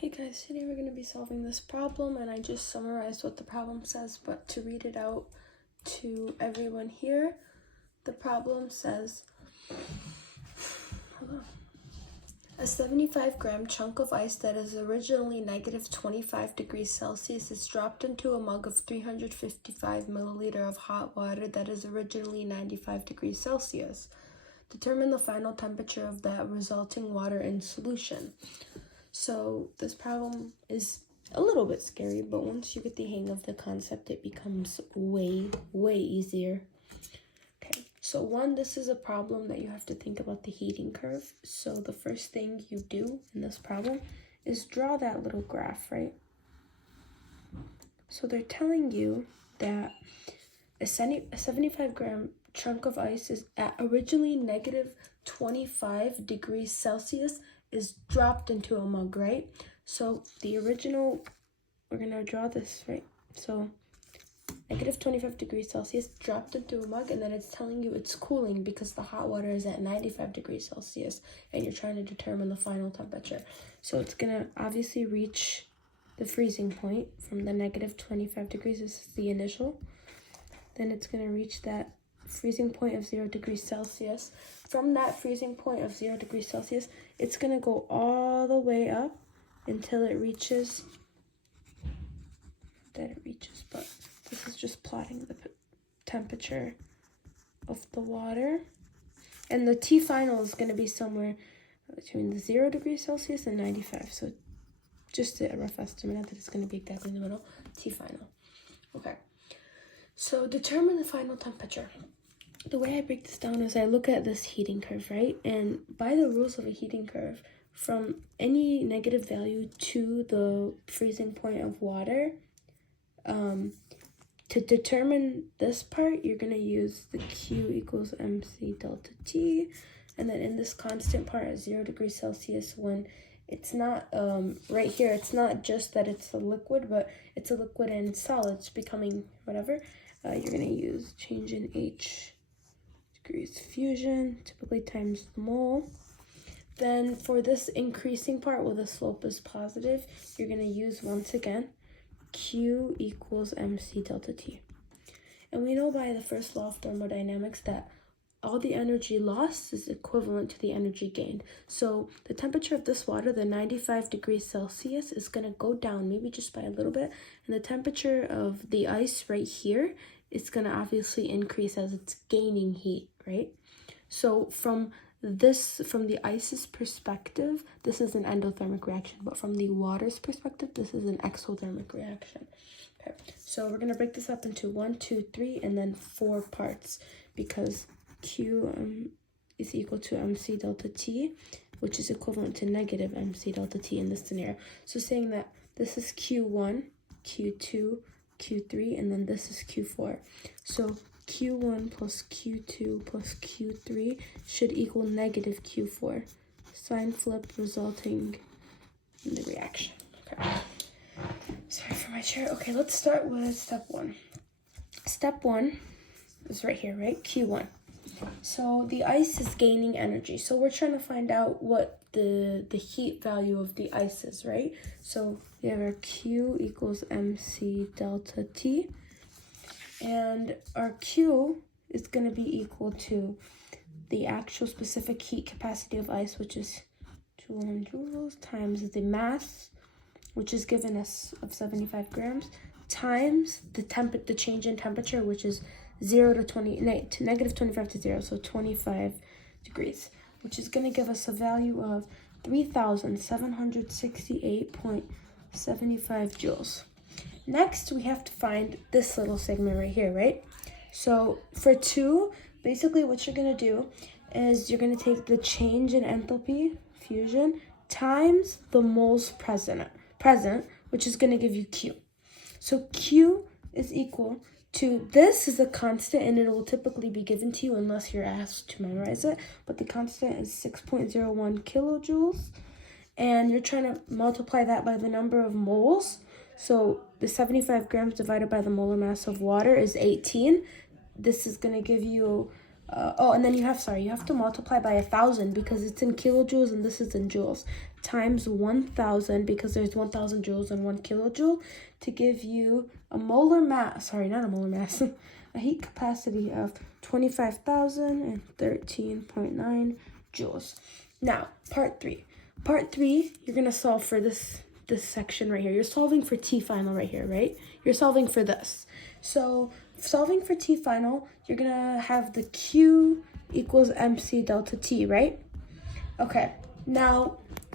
Hey guys, today we're going to be solving this problem, and I just summarized what the problem says, but to read it out to everyone here, the problem says, a 75-gram chunk of ice that is originally negative 25 degrees Celsius is dropped into a mug of 355 milliliter of hot water that is originally 95 degrees Celsius. Determine the final temperature of that resulting water in solution. So this problem is a little bit scary, but once you get the hang of the concept, it becomes way easier. Okay, so this is a problem that you have to think about the heating curve. So the first thing you do in this problem is draw that little graph, right? So they're telling you that a 75-gram chunk of ice is at originally negative 25 degrees Celsius is dropped into a mug, right? So the original, we're gonna draw this, right? So negative 25 degrees Celsius dropped into a mug, and then it's telling you it's cooling because the hot water is at 95 degrees Celsius, and you're trying to determine the final temperature. So it's gonna obviously reach the freezing point from the negative 25 degrees. This is the initial. Then it's gonna reach that freezing point of 0 degrees Celsius. From that freezing point of 0 degrees Celsius, it's going to go all the way up until it reaches, but this is just plotting the temperature of the water. And the T final is going to be somewhere between the 0 degrees Celsius and 95. So just a rough estimate, not that it's going to be exactly in the middle. T final. Okay. So determine the final temperature. The way I break this down is I look at this heating curve, right? And by the rules of a heating curve, from any negative value to the freezing point of water, to determine this part, you're going to use the Q equals MC delta T. And then in this constant part at 0 degrees Celsius, when it's not, right here, it's not just that it's a liquid, but it's a liquid and solids becoming whatever. You're going to use change in H degrees fusion, typically times the mole. Then for this increasing part where the slope is positive, you're going to use, once again, Q equals MC delta T. And we know by the first law of thermodynamics that all the energy lost is equivalent to the energy gained. So the temperature of this water, the 95 degrees Celsius, is going to go down maybe just by a little bit. And the temperature of the ice right here is going to obviously increase as it's gaining heat, right? So from the ice's perspective, this is an endothermic reaction, but from the water's perspective, this is an exothermic reaction. Okay, so we're going to break this up into 1, 2, 3, and then 4 parts, because Q is equal to MC delta T, which is equivalent to negative MC delta T in this scenario. So saying that this is Q1, Q2, Q3, and then this is Q4. So Q1 plus Q2 plus Q3 should equal negative Q4. Sign flip resulting in the reaction. Okay. Sorry for my chair. Okay, let's start with step 1. Step 1 is right here, right? Q1. So the ice is gaining energy. So we're trying to find out what the heat value of the ice is, right? So we have our Q equals MC delta T. And our Q is going to be equal to the actual specific heat capacity of ice, which is 200 joules, times the mass, which is given us of 75 grams, times the change in temperature, which is 0 to negative 25 to 0, so 25 degrees, which is going to give us a value of 3,768.75 joules. Next, we have to find this little segment right here, right? So for 2, basically what you're going to do is you're going to take the change in enthalpy, fusion, times the moles present, which is going to give you Q. So Q is equal to, this is a constant, and it will typically be given to you unless you're asked to memorize it, but the constant is 6.01 kilojoules, and you're trying to multiply that by the number of moles. So the 75 grams divided by the molar mass of water is 18. This is going to give you oh, and then you have to multiply by 1,000 because it's in kilojoules and this is in joules, times 1,000 because there's 1,000 joules and 1 kilojoule to give you a molar mass, not a molar mass, a heat capacity of 25,013.9 joules. Now, part 3. Part 3, you're going to solve for this section right here. You're solving for T final right here, right? You're solving for this. So solving for T final, you're going to have the Q equals MC delta T, right? Okay, now